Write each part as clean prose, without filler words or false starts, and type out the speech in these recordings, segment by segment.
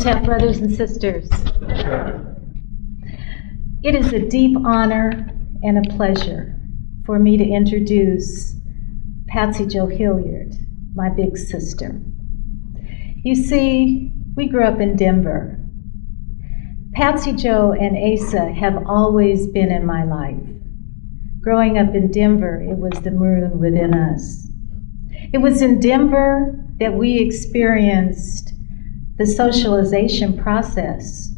Hotep brothers and sisters. It is a deep honor and a pleasure for me to introduce Patsy Jo Hilliard, my big sister. You see, we grew up in Denver. Patsy Jo and Asa have always been in my life. Growing up in Denver, it was the maroon within us. It was in Denver that we experienced the socialization process.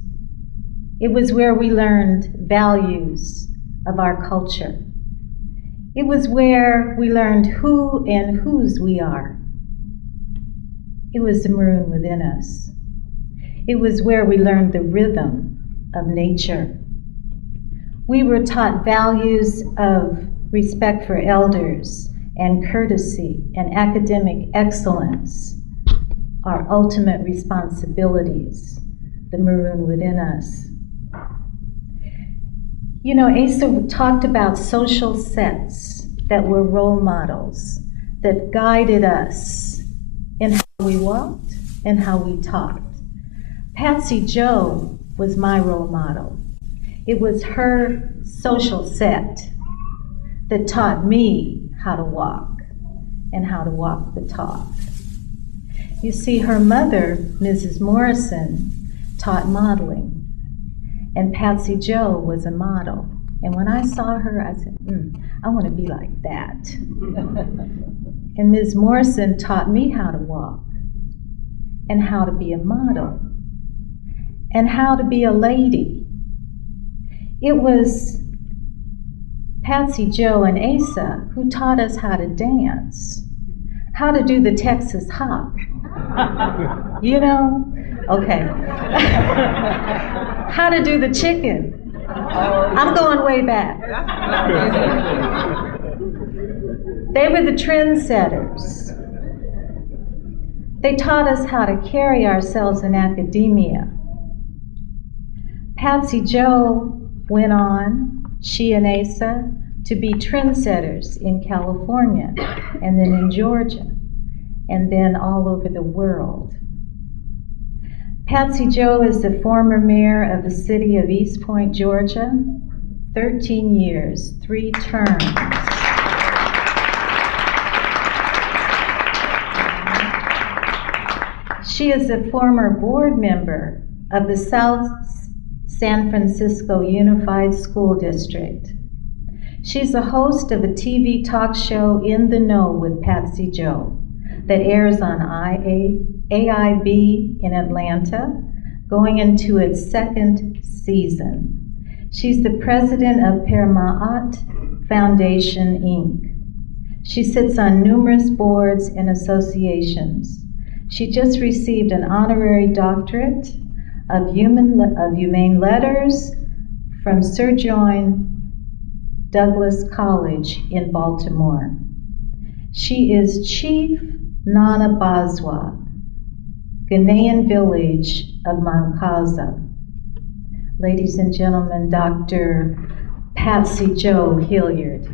It was where we learned values of our culture. It was where we learned who and whose we are. It was the maroon within us. It was where we learned the rhythm of nature. We were taught values of respect for elders and courtesy and academic excellence, our ultimate responsibilities, the maroon within us. You know, Asa talked about social sets that were role models that guided us in how we walked and how we talked. Patsy Jo was my role model. It was her social set that taught me how to walk and how to walk the talk. You see, her mother, Mrs. Morrison, taught modeling, and Patsy Jo was a model. And when I saw her, I said, I want to be like that. And Ms. Morrison taught me how to walk and how to be a model and how to be a lady. It was Patsy Jo and Asa who taught us how to dance, how to do the Texas hop. You know? Okay. How to do the chicken. I'm going way back. They were the trendsetters. They taught us how to carry ourselves in academia. Patsy Jo went on, she and Asa, to be trendsetters in California, and then in Georgia, and then all over the world. Patsy Jo is the former mayor of the city of East Point, Georgia, 13 years, 3 terms. She is a former board member of the South San Francisco Unified School District. She's the host of a TV talk show, In the Know with Patsy Jo, that airs on AIB in Atlanta, going into its 2nd season. She's the president of Paramount Foundation, Inc. She sits on numerous boards and associations. She just received an honorary doctorate of humane letters from Sir John Douglas College in Baltimore. She is Chief Nana Bazwa, Ghanaian village of Mankaza. Ladies and gentlemen, Dr. Patsy Jo Hilliard.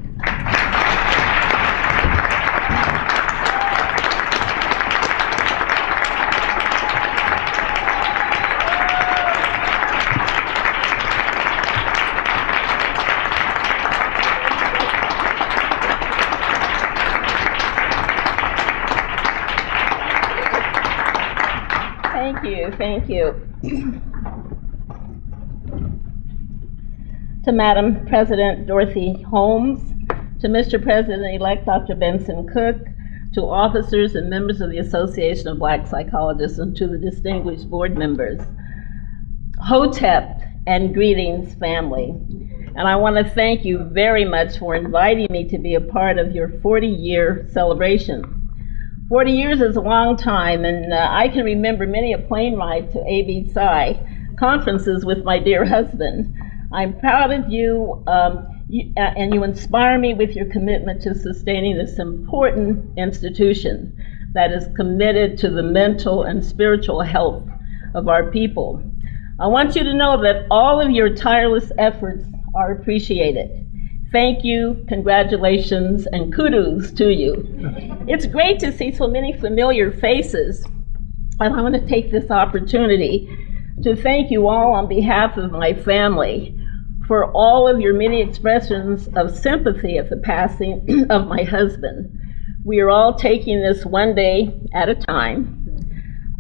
Thank you. To Madam President Dorothy Holmes, to Mr. President-elect Dr. Benson Cook, to officers and members of the Association of Black Psychologists, and to the distinguished board members. Hotep and greetings, family. And I want to thank you very much for inviting me to be a part of your 40-year celebration. 40 years is a long time, and I can remember many a plane ride to ABPsi conferences with my dear husband. I'm proud of you, and you inspire me with your commitment to sustaining this important institution that is committed to the mental and spiritual health of our people. I want you to know that all of your tireless efforts are appreciated. Thank you, congratulations, and kudos to you. It's great to see so many familiar faces And I want to take this opportunity to thank you all on behalf of my family for all of your many expressions of sympathy at the passing of my husband. We are all taking this one day at a time.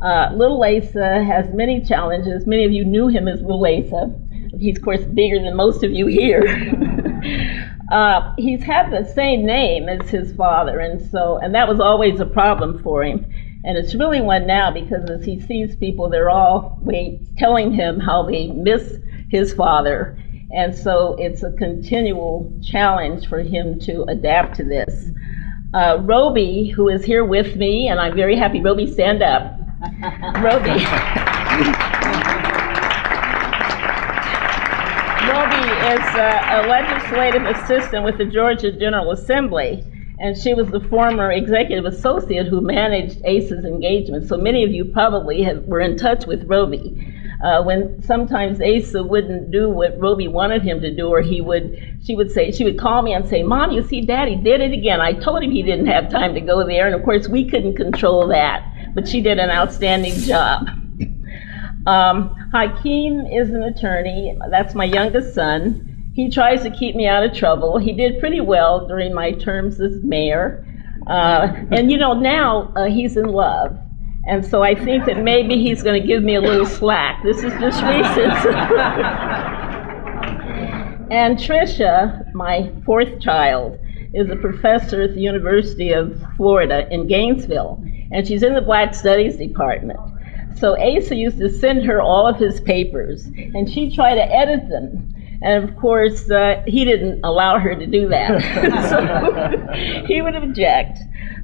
Little Asa has many challenges. Many of you knew him as Little Asa. He's, of course, bigger than most of you here. He's had the same name as his father, and that was always a problem for him. And it's really one now, because as he sees people, they're all telling him how they miss his father. And so it's a continual challenge for him to adapt to this. Roby, who is here with me, and I'm very happy. Roby, stand up. Roby. Roby is a legislative assistant with the Georgia General Assembly, and she was the former executive associate who managed ACE's engagement. So many of you probably were in touch with Roby. When sometimes Asa wouldn't do what Roby wanted him to do, or she would call me and say, "Mom, you see, Daddy did it again. I told him he didn't have time to go there." And of course, we couldn't control that, but she did an outstanding job. Hakeem is an attorney. That's my youngest son. He tries to keep me out of trouble. He did pretty well during my terms as mayor. And now he's in love. And so I think that maybe he's going to give me a little slack. This is just recent. And Tricia, my fourth child, is a professor at the University of Florida in Gainesville, and she's in the Black Studies department. So Asa used to send her all of his papers, and she'd try to edit them. And of course, he didn't allow her to do that. So he would object.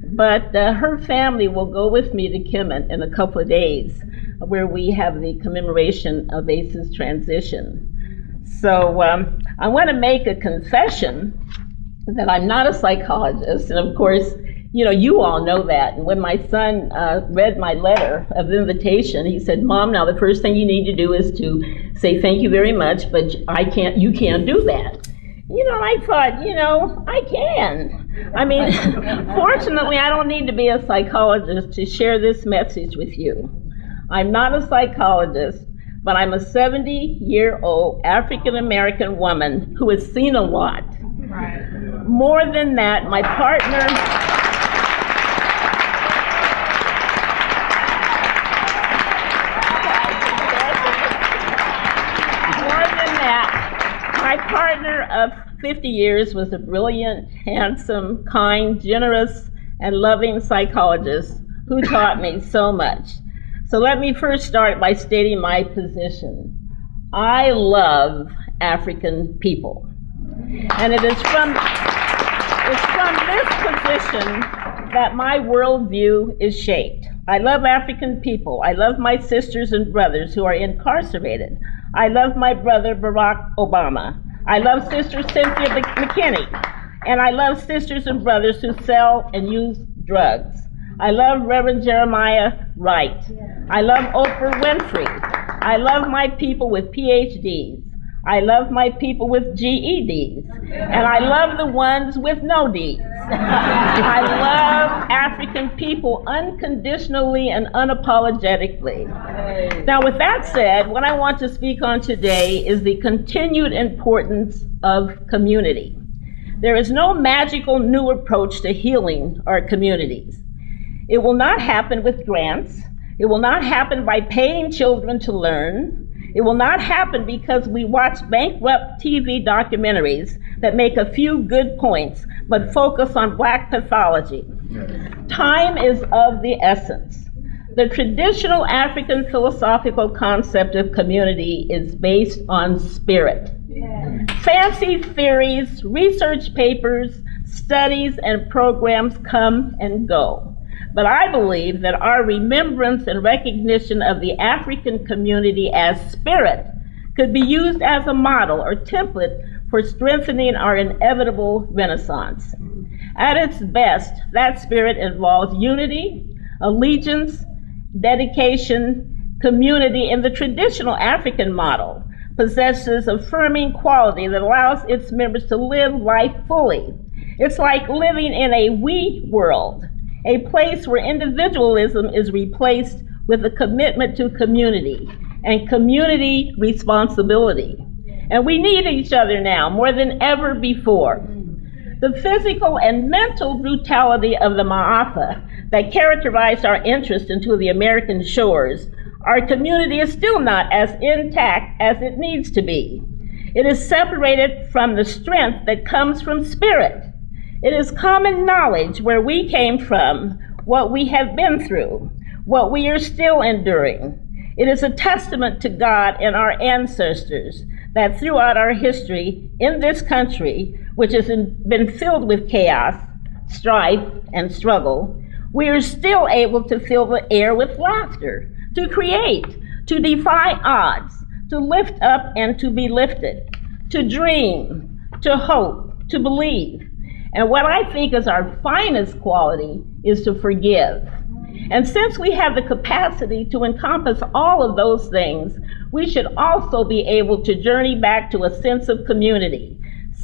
But her family will go with me to Kemet in a couple of days, where we have the commemoration of Asa's transition. So I want to make a confession that I'm not a psychologist, and of course, you all know that. And when my son read my letter of invitation, he said, "Mom, now the first thing you need to do is to say thank you very much, but you can't do that." I thought, I can. I mean, fortunately, I don't need to be a psychologist to share this message with you. I'm not a psychologist, but I'm a 70-year-old African-American woman who has seen a lot. Right. More than that, my partner... My partner of 50 years was a brilliant, handsome, kind, generous, and loving psychologist who taught me so much. So let me first start by stating my position. I love African people. And it's from this position that my worldview is shaped. I love African people. I love my sisters and brothers who are incarcerated. I love my brother Barack Obama. I love Sister Cynthia McKinney. And I love sisters and brothers who sell and use drugs. I love Reverend Jeremiah Wright. I love Oprah Winfrey. I love my people with PhDs. I love my people with GEDs. And I love the ones with no Ds. I love African people unconditionally and unapologetically. Now, with that said, what I want to speak on today is the continued importance of community. There is no magical new approach to healing our communities. It will not happen with grants. It will not happen by paying children to learn. It will not happen because we watch bankrupt TV documentaries that make a few good points but focus on Black pathology. Time is of the essence. The traditional African philosophical concept of community is based on spirit. Fancy theories, research papers, studies, and programs come and go. But I believe that our remembrance and recognition of the African community as spirit could be used as a model or template for strengthening our inevitable renaissance. At its best, that spirit involves unity, allegiance, dedication, community in the traditional African model, possesses affirming quality that allows its members to live life fully. It's like living in a we world, a place where individualism is replaced with a commitment to community and community responsibility. And we need each other now more than ever before. The physical and mental brutality of the Ma'afa that characterized our interest into the American shores, our community is still not as intact as it needs to be. It is separated from the strength that comes from spirit. It is common knowledge where we came from, what we have been through, what we are still enduring. It is a testament to God and our ancestors that throughout our history in this country, which has been filled with chaos, strife, and struggle, we are still able to fill the air with laughter, to create, to defy odds, to lift up and to be lifted, to dream, to hope, to believe. And what I think is our finest quality is to forgive. And since we have the capacity to encompass all of those things, we should also be able to journey back to a sense of community.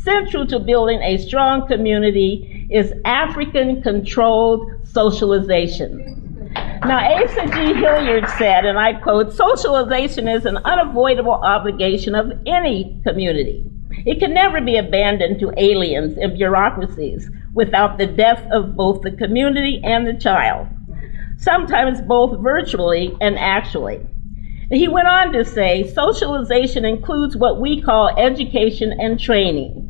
Central to building a strong community is African-controlled socialization. Now, Asa G. Hilliard said, and I quote, "Socialization is an unavoidable obligation of any community. It can never be abandoned to aliens and bureaucracies without the death of both the community and the child, sometimes both virtually and actually." He went on to say, socialization includes what we call education and training.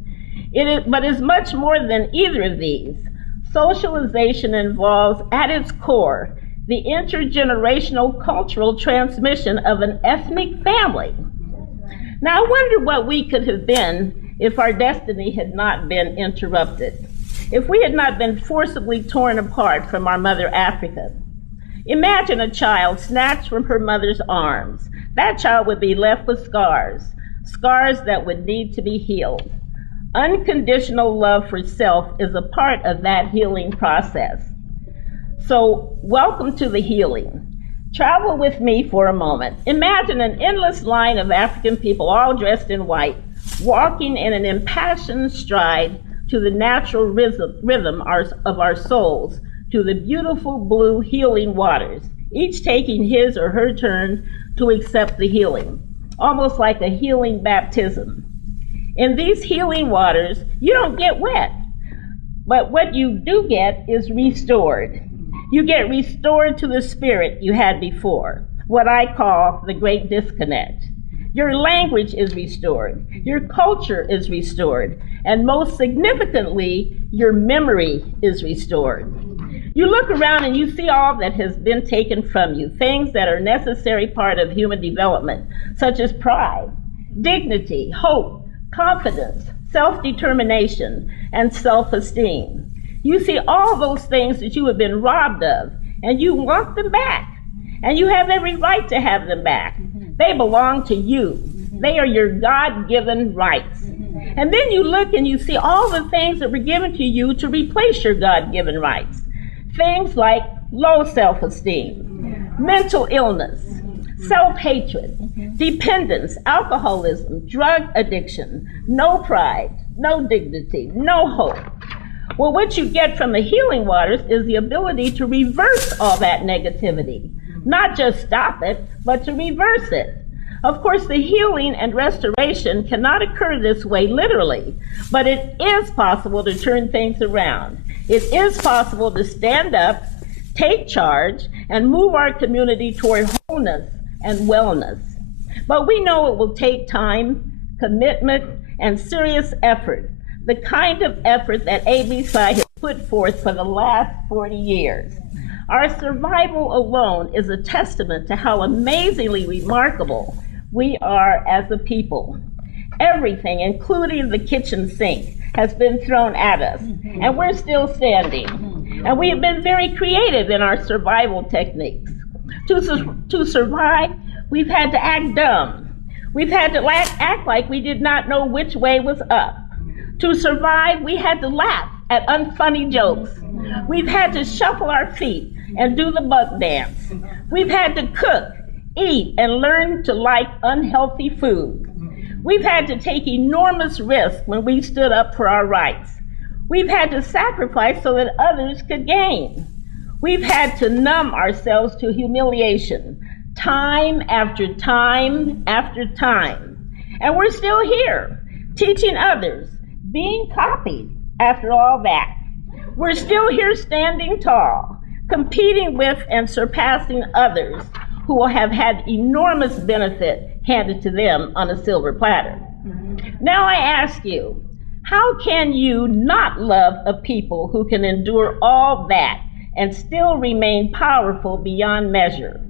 But is much more than either of these. Socialization involves, at its core, the intergenerational cultural transmission of an ethnic family. Now, I wonder what we could have been if our destiny had not been interrupted, if we had not been forcibly torn apart from our mother Africa. Imagine a child snatched from her mother's arms. That child would be left with scars, scars that would need to be healed. Unconditional love for self is a part of that healing process. So, welcome to the healing. Travel with me for a moment. Imagine an endless line of African people, all dressed in white, walking in an impassioned stride to the natural rhythm of our souls, to the beautiful blue healing waters, each taking his or her turn to accept the healing, almost like a healing baptism. In these healing waters, you don't get wet, but what you do get is restored. You get restored to the spirit you had before, what I call the great disconnect. Your language is restored, your culture is restored, and most significantly, your memory is restored. You look around and you see all that has been taken from you, things that are a necessary part of human development, such as pride, dignity, hope, confidence, self-determination, and self-esteem. You see all those things that you have been robbed of, and you want them back, and you have every right to have them back. They belong to you. They are your God-given rights. And then you look and you see all the things that were given to you to replace your God-given rights. Things like low self-esteem, mental illness, self-hatred, dependence, alcoholism, drug addiction, no pride, no dignity, no hope. Well, what you get from the healing waters is the ability to reverse all that negativity. Not just stop it, but to reverse it. Of course, the healing and restoration cannot occur this way literally, but it is possible to turn things around. It is possible to stand up, take charge, and move our community toward wholeness and wellness. But we know it will take time, commitment, and serious effort, the kind of effort that ABPsi has put forth for the last 40 years. Our survival alone is a testament to how amazingly remarkable we are as a people. Everything, including the kitchen sink, has been thrown at us, and we're still standing. And we have been very creative in our survival techniques. To survive, we've had to act dumb. We've had to act like we did not know which way was up. To survive, we had to laugh at unfunny jokes. We've had to shuffle our feet and do the buck dance. We've had to cook, eat, and learn to like unhealthy food. We've had to take enormous risks when we stood up for our rights. We've had to sacrifice so that others could gain. We've had to numb ourselves to humiliation, time after time after time. And we're still here, teaching others, being copied after all that. We're still here standing tall, competing with and surpassing others who will have had enormous benefit handed to them on a silver platter. Now I ask you, how can you not love a people who can endure all that and still remain powerful beyond measure?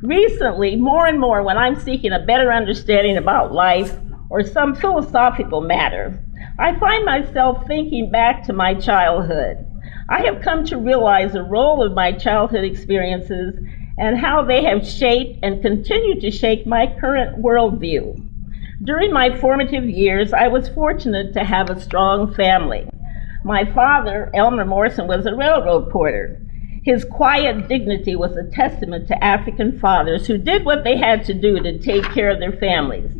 Recently, more and more, when I'm seeking a better understanding about life or some philosophical matter, I find myself thinking back to my childhood. I have come to realize the role of my childhood experiences and how they have shaped and continue to shape my current worldview. During my formative years, I was fortunate to have a strong family. My father, Elmer Morrison, was a railroad porter. His quiet dignity was a testament to African fathers who did what they had to do to take care of their families.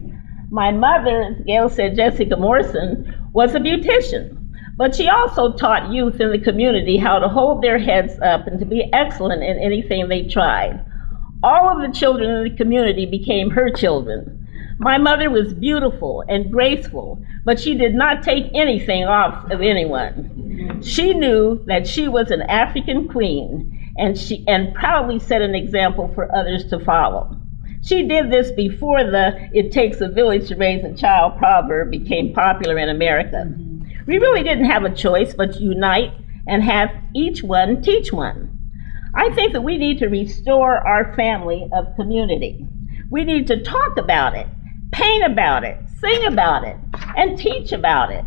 My mother, as Gayle said, Jessica Morrison, was a beautician, but she also taught youth in the community how to hold their heads up and to be excellent in anything they tried. All of the children in the community became her children. My mother was beautiful and graceful, but she did not take anything off of anyone. She knew that she was an African queen, and proudly set an example for others to follow. She did this before the "it takes a village to raise a child" proverb became popular in America. We really didn't have a choice but to unite and have each one teach one. I think that we need to restore our family of community. We need to talk about it, paint about it, sing about it, and teach about it.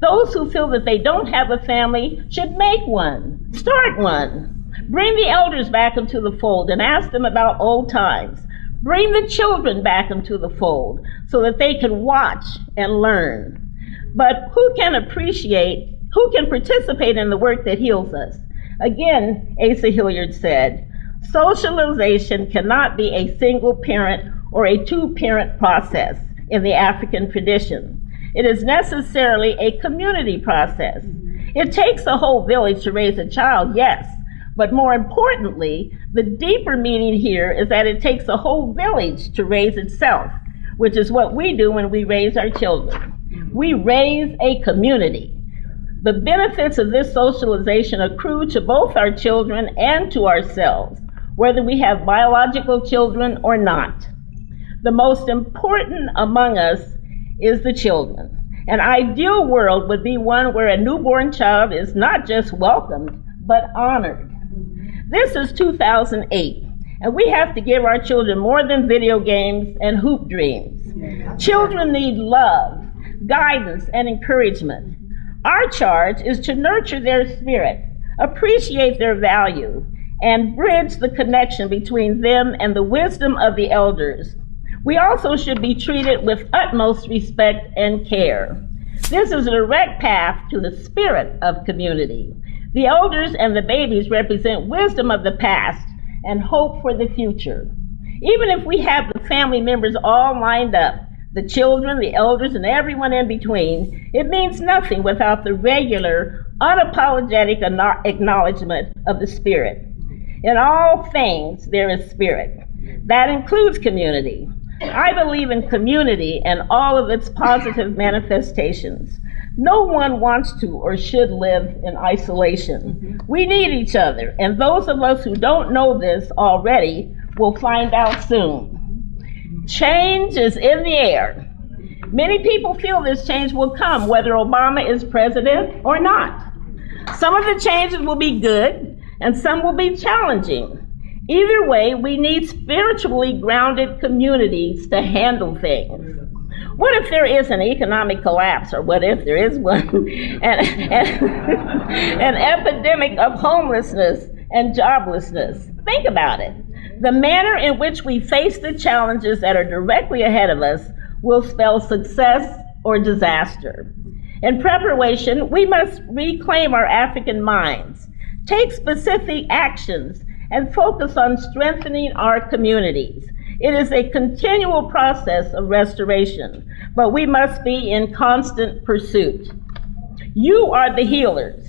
Those who feel that they don't have a family should make one, start one. Bring the elders back into the fold and ask them about old times. Bring the children back into the fold so that they can watch and learn. But who can participate in the work that heals us? Again, Asa Hilliard said, socialization cannot be a single parent or a two-parent process in the African tradition. It is necessarily a community process. It takes a whole village to raise a child, yes, but more importantly, the deeper meaning here is that it takes a whole village to raise itself, which is what we do when we raise our children. We raise a community. The benefits of this socialization accrue to both our children and to ourselves, whether we have biological children or not. The most important among us is the children. An ideal world would be one where a newborn child is not just welcomed, but honored. This is 2008, and we have to give our children more than video games and hoop dreams. Children need love, guidance, and encouragement. Our charge is to nurture their spirit, appreciate their value, and bridge the connection between them and the wisdom of the elders. We also should be treated with utmost respect and care. This is a direct path to the spirit of community. The elders and the babies represent wisdom of the past and hope for the future. Even if we have the family members all lined up, the children, the elders, and everyone in between, it means nothing without the regular, unapologetic acknowledgement of the spirit. In all things, there is spirit. That includes community. I believe in community and all of its positive manifestations. No one wants to or should live in isolation. We need each other, and those of us who don't know this already will find out soon. Change is in the air. Many people feel this change will come whether Obama is president or not. Some of the changes will be good, and some will be challenging. Either way, we need spiritually grounded communities to handle things. What if there is an economic collapse, or what if there is one, an epidemic of homelessness and joblessness? Think about it. The manner in which we face the challenges that are directly ahead of us will spell success or disaster. In preparation, we must reclaim our African minds, take specific actions, and focus on strengthening our communities. It is a continual process of restoration, but we must be in constant pursuit. You are the healers.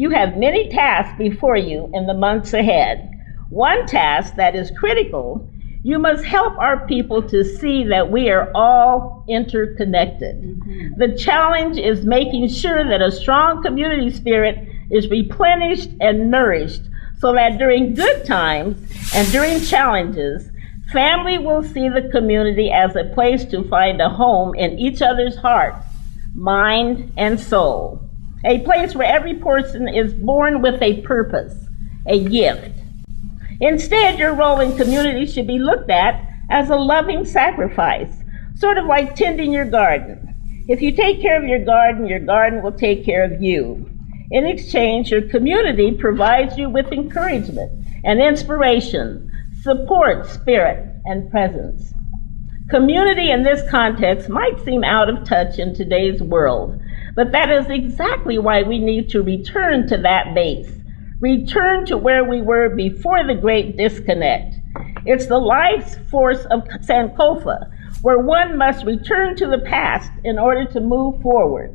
You have many tasks before you in the months ahead. One task that is critical: you must help our people to see that we are all interconnected. The challenge is making sure that a strong community spirit is replenished and nourished so that during good times and during challenges, family will see the community as a place to find a home in each other's heart, mind, and soul. A place where every person is born with a purpose, a gift. Instead, your role in community should be looked at as a loving sacrifice, sort of like tending your garden. If you take care of your garden will take care of you. In exchange, your community provides you with encouragement and inspiration, support, spirit, and presence. Community in this context might seem out of touch in today's world, but that is exactly why we need to return to that base. Return to where we were before the great disconnect. It's the life force of Sankofa, where one must return to the past in order to move forward.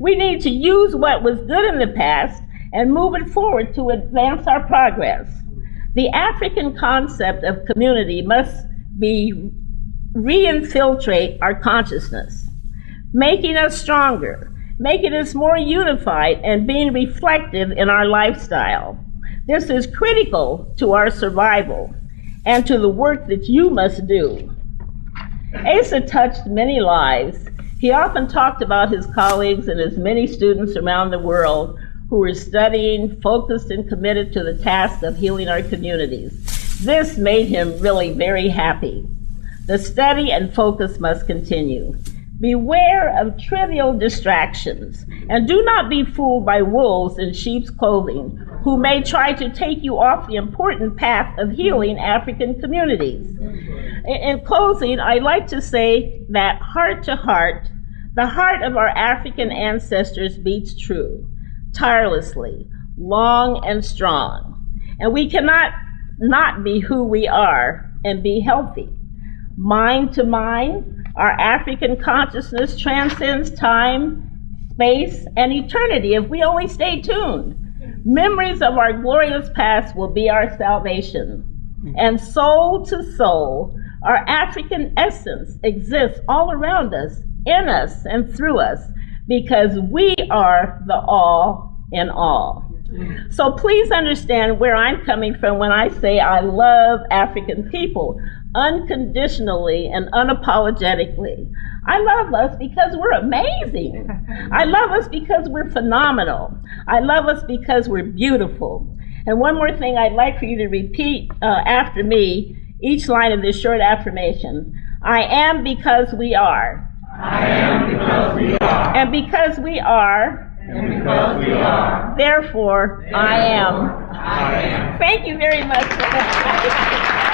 We need to use what was good in the past and move it forward to advance our progress. The African concept of community must be re-infiltrate our consciousness, making us stronger, making us more unified, and being reflective in our lifestyle. This is critical to our survival and to the work that you must do. Asa touched many lives. He often talked about his colleagues and his many students around the world who were studying, focused, and committed to the task of healing our communities. This made him really very happy. The study and focus must continue. Beware of trivial distractions, and do not be fooled by wolves in sheep's clothing who may try to take you off the important path of healing African communities. In closing, I'd like to say that heart to heart, the heart of our African ancestors beats true, tirelessly, long and strong. And we cannot not be who we are and be healthy. Mind to mind, our African consciousness transcends time, space, and eternity if we only stay tuned. Memories of our glorious past will be our salvation. And soul to soul, our African essence exists all around us, in us, and through us, because we are the all in all. So please understand where I'm coming from when I say I love African people, unconditionally and unapologetically. I love us because we're amazing. I love us because we're phenomenal. I love us because we're beautiful. And one more thing I'd like for you to repeat after me, each line of this short affirmation. I am because we are. I am because we are. And because we are. And because we are. Therefore, I am. I am. Thank you very much for that.